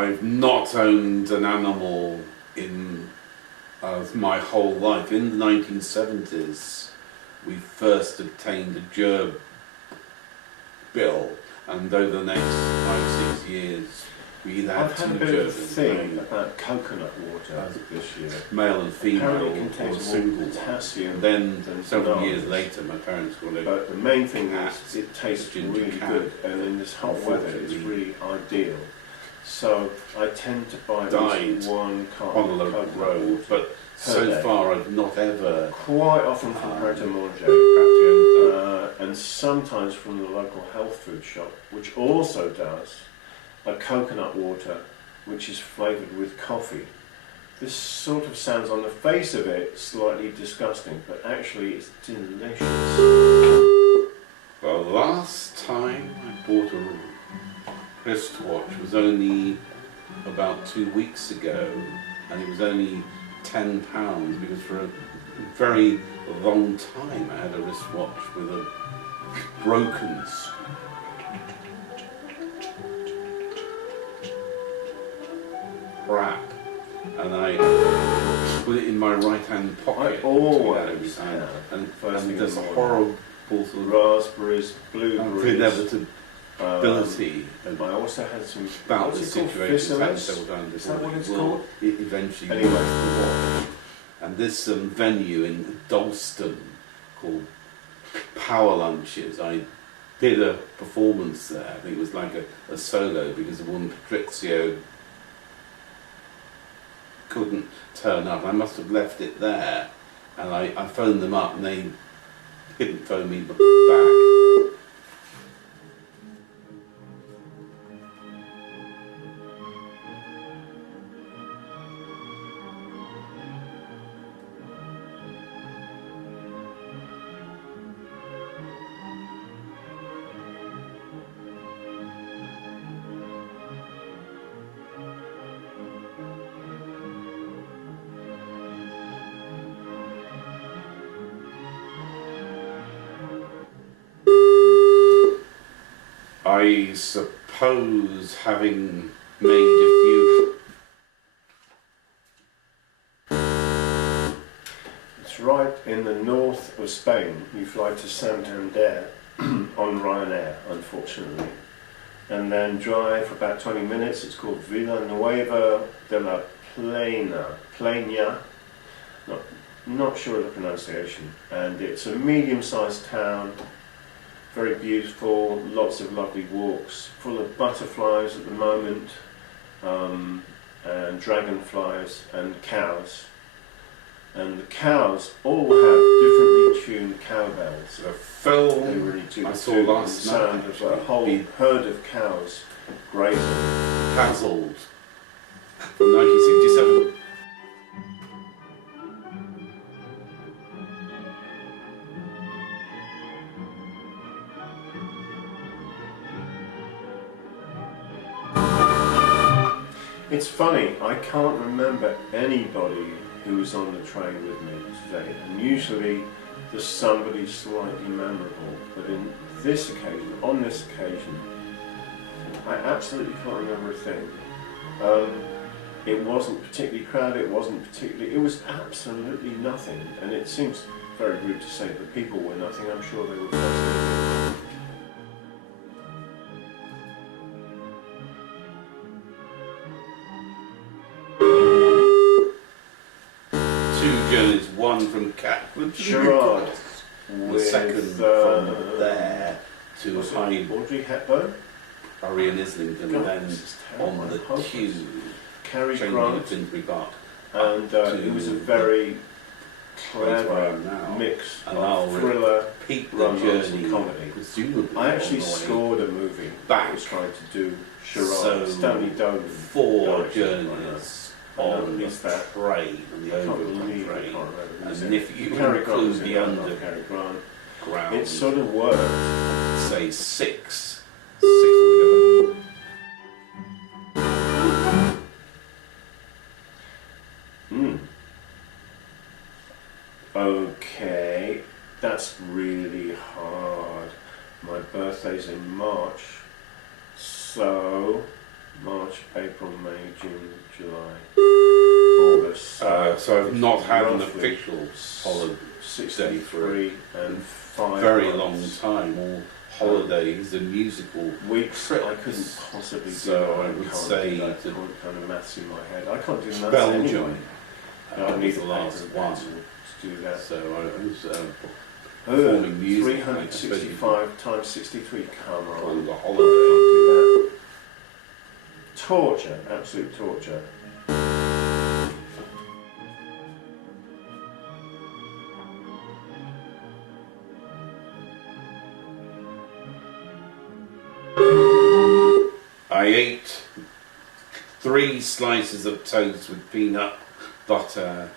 I've not owned an animal in my whole life. In the 1970s, we first obtained a gerb bill, and over the next 5-6 years, we either had I've had two a bit of a gerbils, thing about coconut water this year. male and female, Apparently it or contains single. more potassium. And then than several bananas. years later, my parents got it. But the main thing cat, is it tastes ginger really cat. good, and in this hot weather it's really ideal. So I tend to buy at least one carton on a of local coconut road, water but so day. far I've not ever quite often from Pret a Manger, and sometimes from the local health food shop, which also does a coconut water which is flavoured with coffee. This sort of sounds on the face of it slightly disgusting, but actually it's delicious. Well, the last time I bought a wristwatch was only about 2 weeks ago, and it was only £10 because for a very long time I had a wristwatch with a broken strap, and I put it in my right hand pocket. I always have. And First thing in there's the a morning. horrible sort of Raspberries, blueberries. inevitability I also had some. about what's the it called? situation. Physalis? Several times Is that before what it's it will called? eventually. Anyway, And this venue in Dalston called Power Lunches, I did a performance there. I think it was like a solo because the woman Patrizio couldn't turn up. I must have left it there, and I phoned them up and they didn't phone me back. I suppose having made a few... it's right in the north of Spain. You fly to Santander on Ryanair, unfortunately, and then drive for about 20 minutes. It's called Villanueva de la Plana. Not sure of the pronunciation. And it's a medium-sized town. Very beautiful, lots of lovely walks, full of butterflies at the moment, and dragonflies and cows. And the cows all have differently tuned cowbells. A film They really do I the saw tune last and sound night, of a whole herd of cows grazing. Dazzled from 1967. It's funny, I can't remember anybody who was on the train with me today, and usually there's somebody slightly memorable, but on this occasion, I absolutely can't remember a thing. It wasn't particularly crowded, it was absolutely nothing, and it seems very rude to say that people were nothing. I'm sure they were fascinating. Journeys, one from Catford to Gerard, the second from there to Audrey Hepburn, Bury and Islington, and then on the tube, Cary changing Grant, to Finsbury Park. and it was a very clever mix of thriller, peak the romance journey, and comedy. presumably I actually on the way scored a movie that was trying to do Gerard. So, Stanley Donen. 4 directed journeys by on the that. train, on the I can't overground believe I train. can't remember who was And in if it. you Cary Grant was include in the it, I love Cary Grant. underground, It sort of worked. say 6 altogether. Okay, that's really hard. My birthday's in March, so March, April, May, June, July, August. So I've not had an roughly official holiday 63 and 5 very months. long time, all holidays and musical Weeks trips. I couldn't possibly do So that. I would can't say do that. to kind of maths in my head. I can't do maths Belgium anyway. I was need the a last paper and one. pencil to do that. So I was performing music. 365 times 63, come on. Called a I holiday. can't do that. Torture, absolute torture. I ate 3 slices of toast with peanut butter,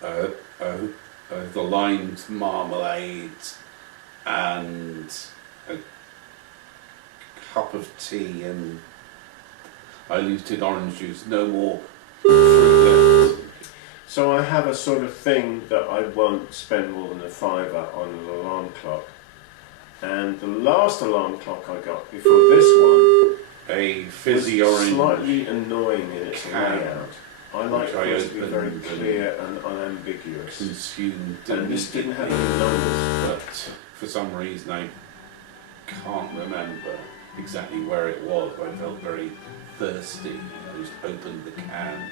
the lime marmalade, and a cup of tea, and I diluted orange juice. No more fruit left. So I have a sort of thing that I won't spend more than a fiver on an alarm clock. And the last alarm clock I got before this one A fizzy was orange slightly annoying in its can, layout. I like which I it to be very opened clear and unambiguous. consumed. And this didn't have any numbers. But for some reason I can't remember exactly where it was. But I felt very thirsty. I just opened the can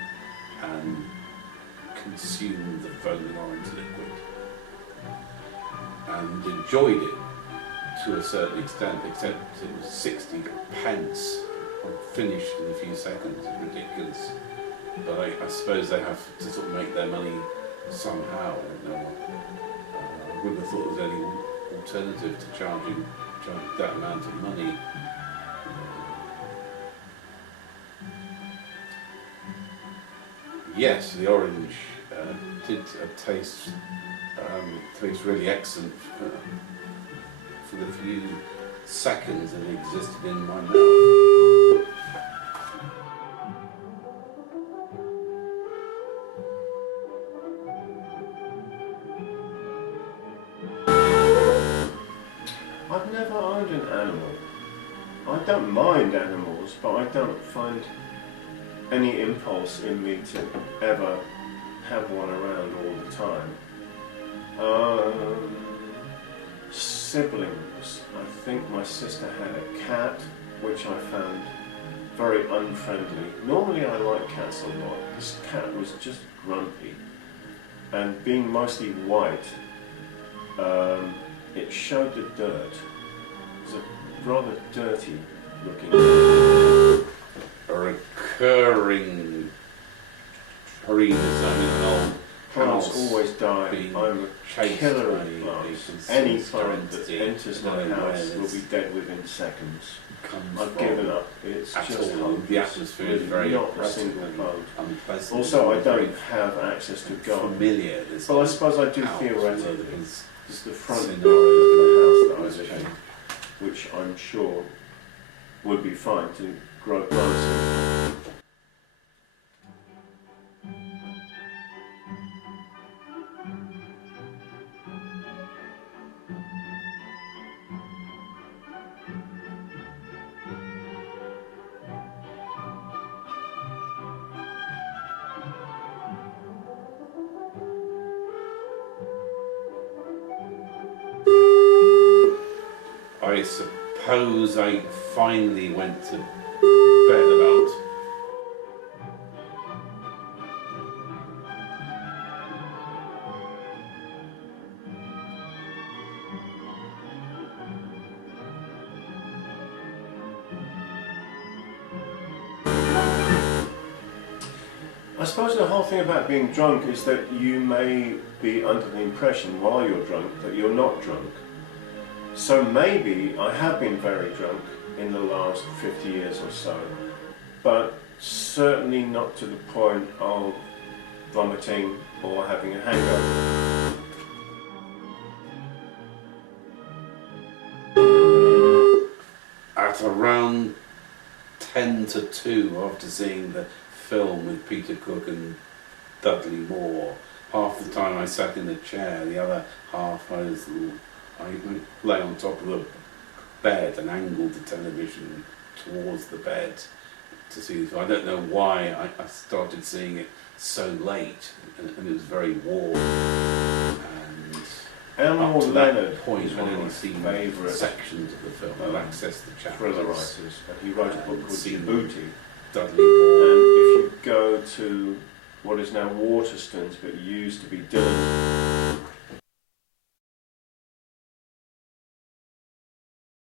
and consumed the foaming orange liquid and enjoyed it to a certain extent, except it was 60 pence. I finished in a few seconds. It's ridiculous. But I suppose they have to sort of make their money somehow. I don't know. I wouldn't have thought there was any alternative to charging that amount of money. Yes, the orange did taste really excellent for the few seconds that it existed in my mouth. I've never owned an animal. I don't mind animals, but I don't find any impulse in me to ever have one around all the time. Siblings. I think my sister had a cat, which I found very unfriendly. Normally I like cats a lot. This cat was just grumpy. And being mostly white, it showed the dirt. It was a rather dirty looking. A recurring reason in an old Plants house always die. being I'm a chased killer by of plants. a Any sinister plant that entity, enters my no house will awareness be dead within seconds. comes I've from given up. It's at just all. hopeless. The atmosphere is very not a oppressive single and plant. unpleasant. Also, I Very don't have access to garden. familiar. This Well, I whole suppose I do house theoretically. with his It's the front door scenario of the house that I was live changed. in, which I'm sure would be fine to grow plants in. I suppose I finally went to bed about I suppose the whole thing about being drunk is that you may be under the impression while you're drunk that you're not drunk. So maybe I have been very drunk in the last 50 years or so, but certainly not to the point of vomiting or having a hangover. at around 10 to 2 after seeing the film with Peter Cook and Dudley Moore. Half the time I sat in a chair, the other half I lay on top of the bed and angled the television towards the bed to see the film. I don't know why I started seeing it so late, and it was very warm. And Elmore up to that Leonard point, is I'd one of only my seen favourite sections of the film. I've accessed the chapters. thriller writers, and he wrote a book called Seen Djibouti. Dudley And Moore. if you go to what is now Waterstones, but used to be Dillon